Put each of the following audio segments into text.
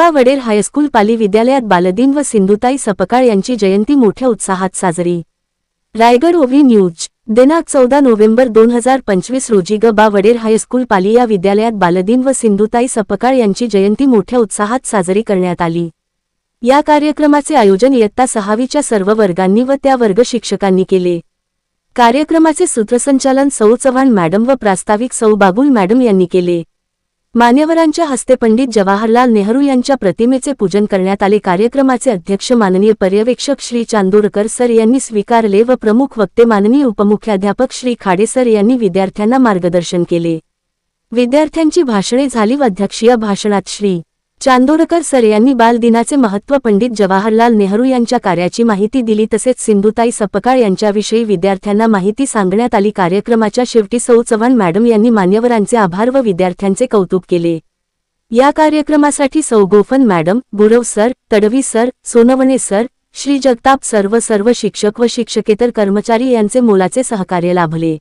गबा वडेर high school Pali विद्यालयात बालदिन व सिंधुताई सपकाळ यांची जयंती मोठ्या उत्साहात साजरी. रायगड ओव्ही न्यूज दिनांक चौदा नोव्हेंबर दोन हजार पंचवीस रोजी ग बा वडेर हायस्कूल पाली या विद्यालयात बालदिन व सिंधुताई सपकाळ यांची जयंती मोठ्या उत्साहात साजरी करण्यात आली. या कार्यक्रमाचे आयोजन इयत्ता सहावीच्या सर्व वर्गांनी व त्या वर्ग शिक्षकांनी केले. कार्यक्रमाचे सूत्रसंचालन सौ चव्हाण मॅडम व प्रास्ताविक सौ बाबुल मॅडम यांनी केले. मान्यवरांच्या हस्ते पंडित जवाहरलाल नेहरू यांच्या प्रतिमेचे पूजन करण्यात आले. कार्यक्रमाचे अध्यक्ष माननीय पर्यवेक्षक श्री चांदोरकर सर यांनी स्वीकारले व प्रमुख वक्ते माननीय उपमुख्याध्यापक श्री खाडे सर यांनी विद्यार्थ्यांना मार्गदर्शन केले. विद्यार्थ्यांची भाषणे झाली व अध्यक्षीय भाषणात श्री चांदोरकर सर यांनी बालदिनाचे महत्त्व पंडित जवाहरलाल नेहरू यांच्या कार्याची माहिती दिली तसेच सिंधुताई सपकाळ यांच्याविषयी विद्यार्थ्यांना माहिती सांगण्यात आली. कार्यक्रमाच्या शेवटी सौ चव्हाण मॅडम यांनी मान्यवरांचे आभार व विद्यार्थ्यांचे कौतुक केले. या कार्यक्रमासाठी सौ Gophan madam Gurav sir Tadvi sir Sonawane sir Shri Jagtap sir सर्व शिक्षक व शिक्षकेतर कर्मचारी यांचे मोलाचे सहकार्य लाभले.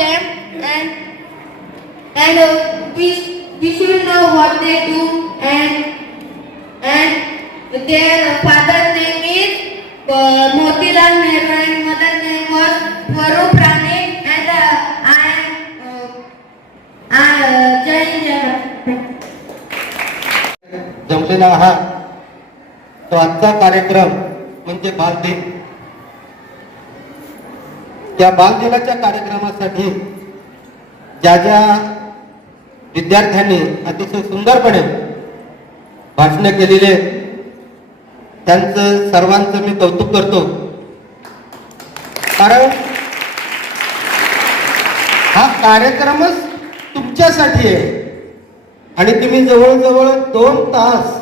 Them and and uh, we we should know what they do and and their father's name is uh, Motilal Nehru and mother name was Swarup Rane and uh, I am uh, I uh, Jai Jai Bharat. जमलेला आहात तो आजचा कार्यक्रम म्हणजे बालदिन त्या बालदिनाच्या कार्यक्रमासाठी ज्या ज्या विद्यार्थ्यांनी अतिशय सुंदरपणे भाषण केलेले त्यांचं सर्वांचं मी कौतुक करतो. कारण हा कार्यक्रमच तुमच्यासाठी आहे. आणि तुम्ही जवळजवळ दोन तास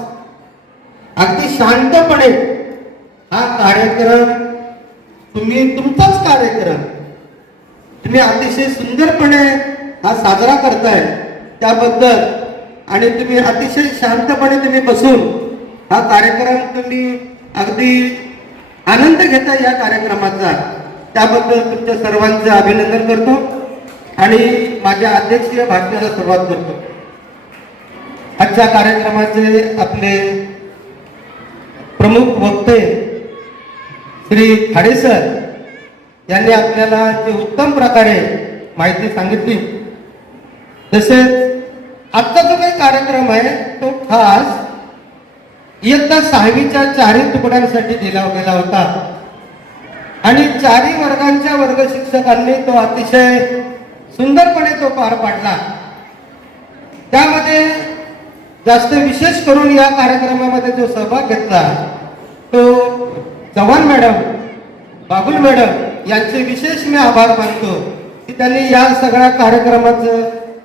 अगदी शांतपणे हा कार्यक्रम तुम्ही तुमचाच कार्यक्रम तुम्ही अतिशय सुंदरपणे हा साजरा करताय. त्याबद्दल आणि तुम्ही अतिशय शांतपणे तुम्ही बसून हा कार्यक्रम तुम्ही अगदी आनंद घेता या कार्यक्रमाचा. त्याबद्दल तुमच्या सर्वांचं अभिनंदन करतो आणि माझ्या अध्यक्षीय भाषणाला सुरुवात करतो. आजच्या कार्यक्रमाचे आपले प्रमुख वक्ते श्री खाडेसर यांनी आपल्याला जे उत्तम प्रकारे माहिती सांगितली. तसेच आजचा जो काही कार्यक्रम आहे तो खास इयत्ता सहावीच्या चारही तुकड्यांसाठी दिला गेला होता. आणि चारही वर्गांच्या वर्ग शिक्षकांनी तो अतिशय सुंदरपणे तो पार पाडला. त्यामध्ये जास्त विशेष करून या कार्यक्रमामध्ये जो सहभाग घेतला तो चव्हाण मॅडम बाबुल मॅडम यांचे विशेष मी आभार मानतो की त्यांनी या सगळ्या कार्यक्रमाचं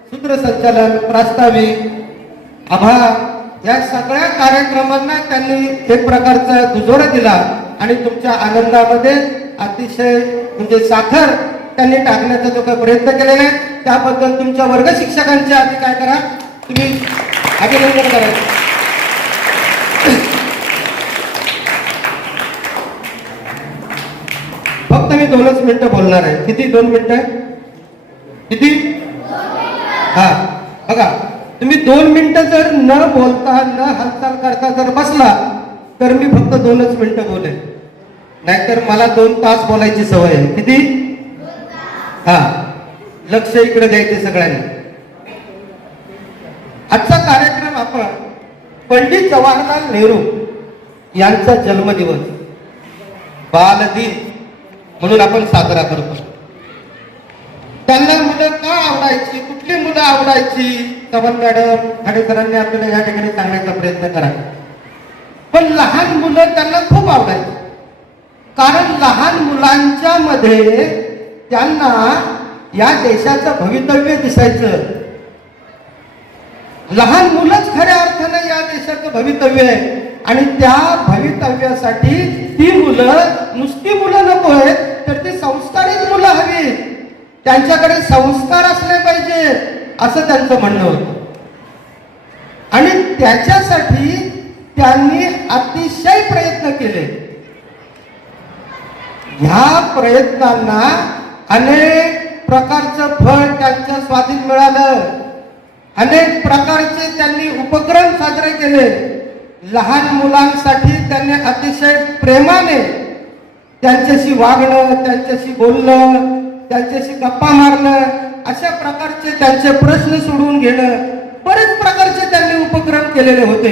सूत्रसंचालन प्रास्ताविक आभार या सगळ्या कार्यक्रमांना त्यांनी एक प्रकारचा दुजोरा दिला आणि तुमच्या आनंदामध्ये अतिशय म्हणजे साखर त्यांनी टाकण्याचा जो काही प्रयत्न केलेला आहे त्याबद्दल तुमच्या वर्ग शिक्षकांच्या आधी काय करा तुम्ही अभिनंदन करायचं. फक्त मी दोनच मिनिटं बोलणार आहे. किती? दोन मिनिटं किती? हा. बघा तुम्ही दोन मिनिटं जर न बोलता न हालचाल करता जर बसला तर मी फक्त दोनच मिनिटं बोलेन. नाहीतर मला दोन तास बोलायची सवय आहे. किती? हा. लक्ष इकडे द्यायचे सगळ्यांनी. आजचा कार्यक्रम आपण पंडित जवाहरलाल नेहरू यांचा जन्मदिवस बालदिन. म्हणून आपण साजरा करतो त्यांना मुलं का आवडायची? कुठली मुलं आवडायची? चव्हाण मॅडम खाडेकरांनी आपल्याला या ठिकाणी सांगण्याचा प्रयत्न करा. पण लहान मुलं त्यांना खूप आवडायची. कारण लहान मुलांच्या मध्ये त्यांना या देशाचं भवितव्य दिसायचं. लहान मुलंच खऱ्या अर्थानं या देशाचं भवितव्य आहे. आणि त्या भवितव्यासाठी ती मुलं नुसती मुलं नको आहेत तर ती संस्कारित मुलं हवी त्यांच्याकडे संस्कार असले पाहिजे असं त्यांचं म्हणणं होतं. आणि त्याच्यासाठी त्यांनी अतिशय प्रयत्न केले. ह्या प्रयत्नांना अनेक प्रकारचं फळ त्यांच्या स्वाधीन मिळालं. अनेक प्रकारचे त्यांनी उपक्रम साजरे केले. लहान मुलांसाठी त्यांनी अतिशय प्रेमाने त्यांच्याशी वागणं त्यांच्याशी बोलणं त्यांच्याशी गप्पा मारणं अशा प्रकारचे त्यांचे प्रश्न सोडवून घेणं बरेच प्रकारचे त्यांनी उपक्रम केलेले होते.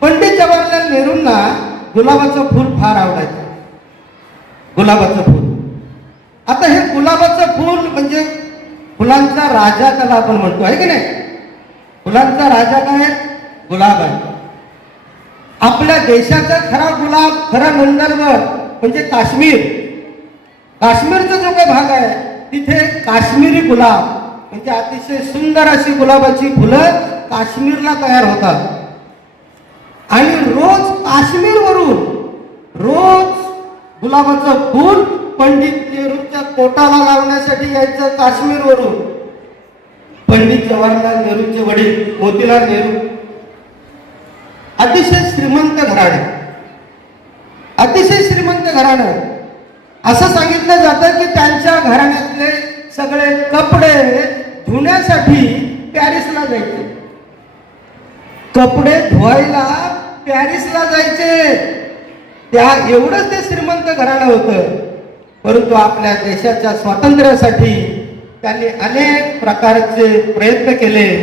पंडित जवाहरलाल नेहरूंना गुलाबाचं फूल फार आवडायचं. गुलाबाचं फूल. आता हे गुलाबाचं फूल म्हणजे फुलांचा राजा त्याला आपण म्हणतो आहे की नाही? फुलांचा राजा काय? गुलाब आहे. आपल्या देशाचा खरा गुलाब खरा नंदनवन म्हणजे काश्मीर. काश्मीरचा जो काही भाग आहे तिथे काश्मीरी गुलाब म्हणजे अतिशय सुंदर अशी गुलाबाची फुलं काश्मीरला तयार होतात. आणि रोज काश्मीरवरून रोज गुलाबाचं फूल पंडित नेहरूच्या पोटाला लावण्यासाठी यायचं काश्मीरवरून. पंडित जवाहरलाल नेहरूंचे वडील मोतीलाल नेहरू अतिशय श्रीमंत घराणे. अतिशय श्रीमंत घराणं. असं सांगितलं जातं की त्यांच्या घराण्यातले सगळे कपडे धुण्यासाठी पॅरिसला जायचे. कपडे धुवायला पॅरिसला जायचे. त्या एवढंच ते श्रीमंत घराणं होतं. परंतु आपल्या देशाच्या स्वातंत्र्यासाठी त्यांनी अनेक प्रकारचे प्रयत्न केले.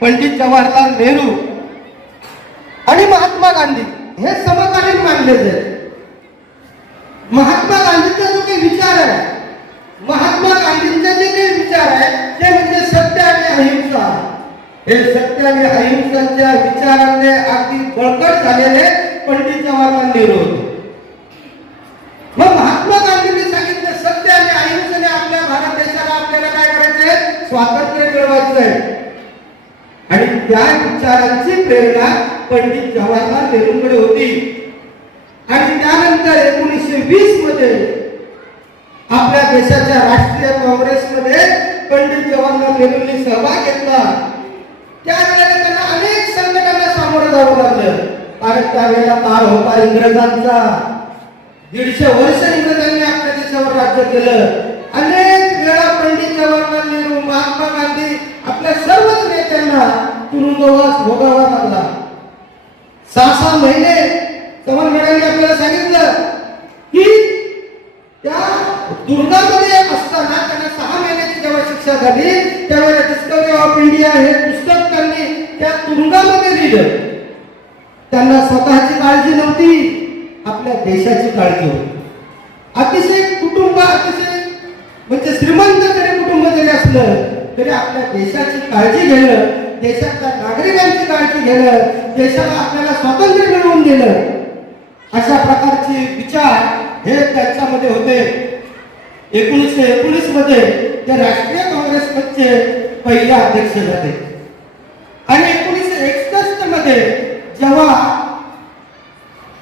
पंडित जवाहरलाल नेहरू आणि महात्मा गांधी हे समकालीन मानले जाते महात्मा गांधींचा जो काही विचार आहे महात्मा गांधींचे जे काही विचार आहे ते म्हणजे सत्य आणि अहिंसा. हे सत्य आणि अहिंसाच्या विचाराने अगदी बळकट झालेले पंडित जवाहरलाल नेहरू होते. मग महात्मा गांधींनी सांगितलं सत्य आणि अहिंसेने आपल्या भारत देशाला आपल्याला काय करायचंय? स्वातंत्र्य मिळवायचं आहे आणि त्या विचारांची प्रेरणा पंडित जवाहरलाल नेहरूंकडे होती. आणि त्यानंतर एकोणीसशे वीसमध्ये आपल्या देशाच्या राष्ट्रीय काँग्रेसमध्ये पंडित जवाहरलाल नेहरूंनी सहभाग घेतला. त्यावेळेला त्यांना अनेक संकटांना सामोरं जावं लागलं. कारण त्यावेळेला काळ होता इंग्रजांचा. दीडशे वर्ष इंग्रजांनी आपल्या देशावर राज्य केलं. अनेक वेळा पंडित जवाहरलाल नेहरू महात्मा गांधी आपल्या सर्वच नेत्यांना तुरुंगवास भोगावा लागला. सहा सहा महिने चव्हाण मॅडमने आपल्याला सांगितलं की त्या दुर्गामध्ये असताना त्यांना सहा महिन्याची जेव्हा शिक्षा झाली त्यावेळेला डिस्कवरी ऑफ इंडिया हे पुस्तक त्यांनी त्या तुरुंगामध्ये लिहिलं. त्यांना स्वतःची काळजी नव्हती आपल्या देशाची काळजी होती. अतिशय कुटुंब अतिशय म्हणजे श्रीमंत कुटुंब जरी असलं तरी आपल्या देशाची काळजी घेणं देशातल्या नागरिकांची काळजी घेणं देशाला आपल्याला स्वातंत्र्य मिळवून देणं अशा प्रकारचे विचार हे त्याच्यामध्ये होते. एकोणीसशे एकोणीसमध्ये ते राष्ट्रीय काँग्रेस पक्षचे पहिले अध्यक्ष झाले. आणि एकोणीसशे एकसष्टमध्ये जेव्हा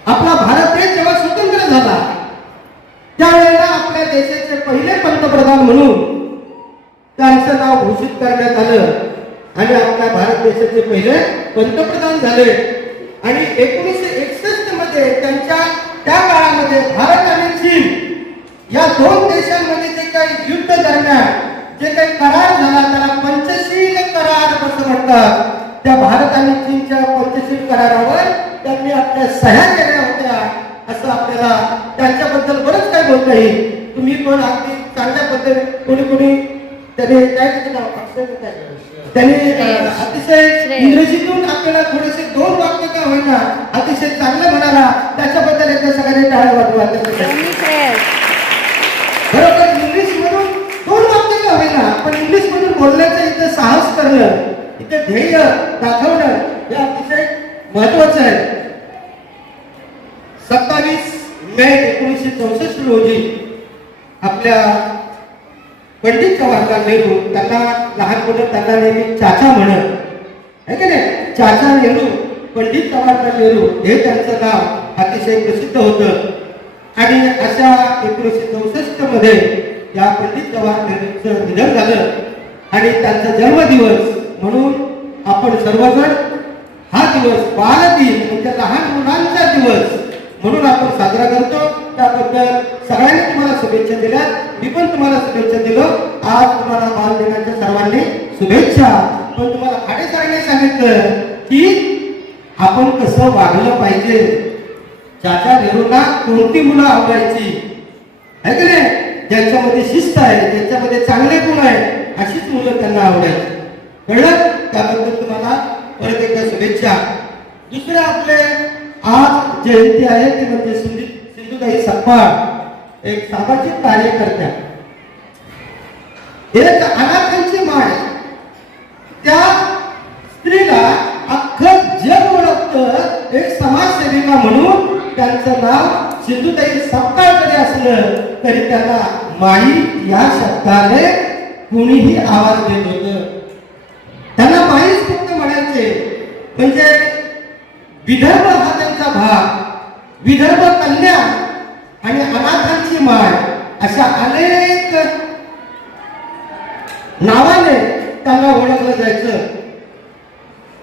आपला भारत देश जेव्हा स्वतंत्र झाला त्यावेळेला आपल्या देशाचे पहिले पंतप्रधान म्हणून त्यांचं नाव घोषित करण्यात आलं. आणि आपल्या भारत देशाचे पहिले पंतप्रधान झाले. आणि एकोणीसशे एकसष्टमध्ये त्यांच्या त्या काळामध्ये भारत आणि चीन या दोन देशांमध्ये जे काही युद्ध दरम्यान जे काही करार झाला त्याला पंचशील करार असं म्हणतात. त्या भारत आणि चीनच्या पंचशील करारावर त्यांनी आपल्या सह्या केल्या होत्या असं आपल्याला त्यांच्याबद्दल बरंच काय बोलता येईल. तुम्ही पण अगदी चांगल्या पद्धतीने कोणी कोणी त्याने काय? त्यांनी अतिशय इंग्रजीतून आपल्याला थोडेसे दोन वाक्य का होईना अतिशय चांगलं म्हणाला. त्याच्याबद्दल एकदा सगळ्यांनी टाळ्या वाजवा. बरोबर इंग्लिश मधून दोन वाक्य का होईना पण इंग्लिश मधून बोलण्याचं इथे साहस करणं इथे ध्येय दाखवणं हे अतिशय महत्वाचं आहे. सत्तावीस मे एकोणीसशे चौसष्ट रोजी आपल्या पंडित जवाहरलाल नेहरू त्यांना लहानपणी त्यांना नेहमी चाचा म्हणत. आहे की नाही? चाचा नेहरू पंडित जवाहरलाल नेहरू हे त्यांचं नाव अतिशय प्रसिद्ध होतं. आणि अशा एकोणीसशे चौसष्टमध्ये या पंडित जवाहरलाल नेहरूंचं निधन झालं. आणि त्यांचा जन्मदिवस म्हणून आपण सर्वजण हा दिवस बालदिन म्हणजे लहान मुलांचा दिवस म्हणून आपण साजरा करतो. त्याबद्दल सगळ्यांनी तुम्हाला शुभेच्छा दिल्या. मी पण तुम्हाला शुभेच्छा दिलो. आज तुम्हाला बाल देण्याच्या सर्वांनी शुभेच्छा. पण तुम्हाला खाडे सरांनी सांगितलं की आपण कसं वागलं पाहिजे. ज्याच्या नेहरूंना कोणती मुलं आवडायची? आहे की नाही? ज्यांच्यामध्ये शिस्त आहे ज्यांच्यामध्ये चांगले गुण आहे अशीच मुलं त्यांना आवडायची. कळलं? त्याबद्दल तुम्हाला परत एकदा शुभेच्छा. दुसरे आपले आज जयंती आहे ती म्हणजे सिंधू सिंधुताई सपकाळ. एक सामाजिक कार्यकर्त्या. एक अनाथांची माय त्या स्त्रीला अख्खं जग ओळखत एक समाजसेविका म्हणून त्यांचं नाव सिंधुताई सपकाळ जरी असलं तरी त्याला माई या शब्दाने कुणीही आवाज देत होतं. त्यांना माईच फक्त म्हणायचे म्हणजे विदर्भ हा त्यांचा भाग. विदर्भ कल्याण आणि अनाथांची माय अशा अनेक नावाने त्यांना ओळखलं जायचं.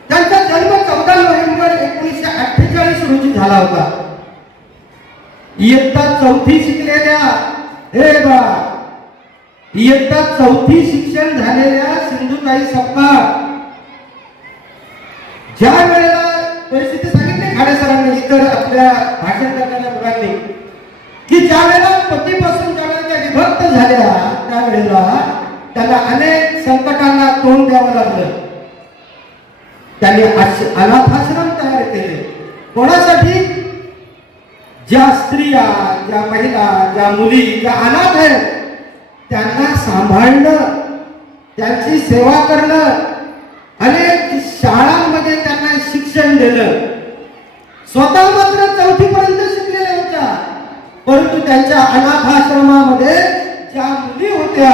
त्यांचा जन्म चौदा नोव्हेंबर एकोणीसशे अठ्ठेचाळीस रोजी झाला होता. इयत्ता चौथी शिकलेल्या हे बा इयत्ता चौथी शिक्षण झालेल्या सिंधुताई सप्पा ज्या वेळेला सांगितली सरांनी इतर आपल्या भाषण करणाऱ्या मुलांनी की ज्या वेळेला पतीपासून ज्या वेळेला त्या विभक्त झालेला त्यावेळेला त्यांना अनेक संकटांना तोंड द्यावं लागलं. त्यांनी अनाथाश्रम तयार केले. कोणासाठी? ज्या स्त्रिया ज्या महिला ज्या मुली ज्या अनाथ आहेत त्यांना सांभाळणं त्यांची सेवा करणं अनेक शाळांमध्ये त्यांना शिक्षण दिलं. स्वतः मात्र चौथी पर्यंत शिकलेल्या होत्या. परंतु त्यांच्या अनाथ आश्रमामध्ये ज्या मुली होत्या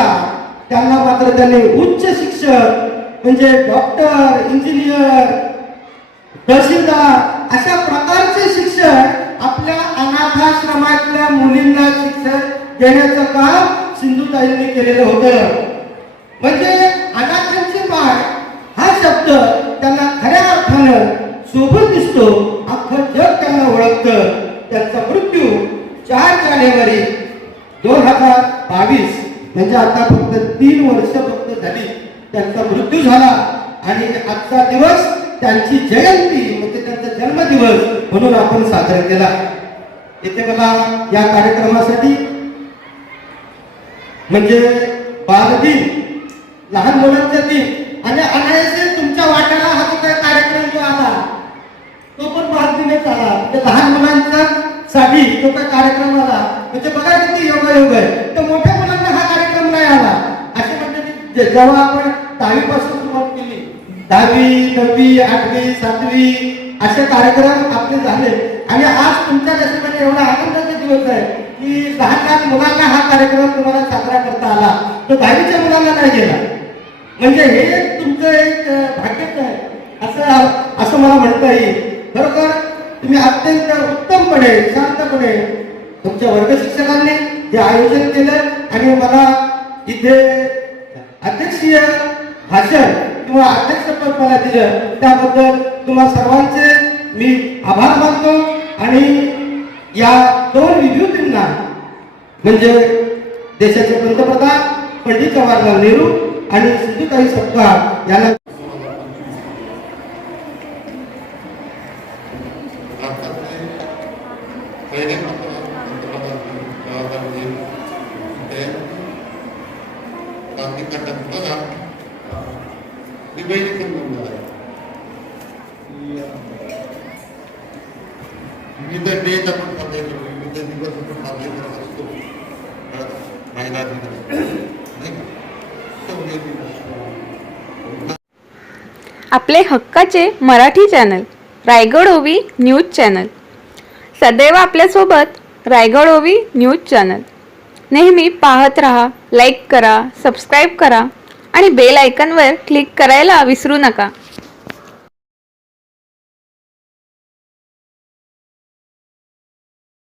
त्यांना मात्र त्यांनी उच्च शिक्षण म्हणजे डॉक्टर इंजिनियर तहसीलदार अशा प्रकारचे शिक्षण आपल्या अनाथाश्रमातल्या मुलींना शिक्षण देण्याचं काम सिंधुताईंनी केलेलं होतं. म्हणजे जानेवारी दोन हजार बावीस म्हणजे आता फक्त तीन वर्ष फक्त झाली. त्यांचा मृत्यू झाला आणि आजचा दिवस त्यांची जयंती म्हणजे त्यांचा जन्मदिवस म्हणून आपण साजरा केला. इथे मला या कार्यक्रमासाठी म्हणजे बालदिन लहान मुलांचा दिन आणि अनायसे तुमच्या वाट्याला हा कार्यक्रम जो आला तो पण बालदिनच आला म्हणजे लहान मुलांचा साठी कार्यक्रम आला. म्हणजे बघा किती योगायोग आहे. तर मोठ्या मुलांना हा कार्यक्रम नाही आला. अशी म्हणजे जेव्हा आपण दहावी पासून सुरुवात केली दहावी नववी आठवी सातवी असे कार्यक्रम आपले झाले. आणि आज तुमच्या देशामध्ये एवढा आनंदाचा दिवस आहे की लहान लहान मुलांना हा कार्यक्रम तुम्हाला साजरा करता आला. तो दहावीच्या मुलांना नाही गेला. म्हणजे हे तुमचं एक भाग्यच आहे. असं असं मला म्हणता येईल. बरोबर? तुम्ही अत्यंत उत्तमपणे शांतपणे तुमच्या वर्ग शिक्षकांनी हे आयोजन केलं आणि मला इथे अध्यक्षीय भाषण किंवा अध्यक्षपद मला दिलं. त्याबद्दल तुम्हा सर्वांचे मी आभार मानतो आणि या दोन विभूतींना म्हणजे देशाचे पंतप्रधान पंडित जवाहरलाल नेहरू आणि सिद्धूताई सपकाळ यांना पहिले पंतप्रधान जवाहरलाल ते गांधी बघा दुबईने पण विविध डेज आपण साजरे करतो विविध दिवस आपण साजरे करत असतो महिला दिन आपले हक्काचे मराठी चॅनल रायगड ओवी न्यूज चॅनल. सदैव आपल्यासोबत रायगड ओवी न्यूज चॅनल. नेहमी पाहत रहा लाईक करा सबस्क्राईब करा आणि बेल आयकनवर क्लिक करायला विसरू नका.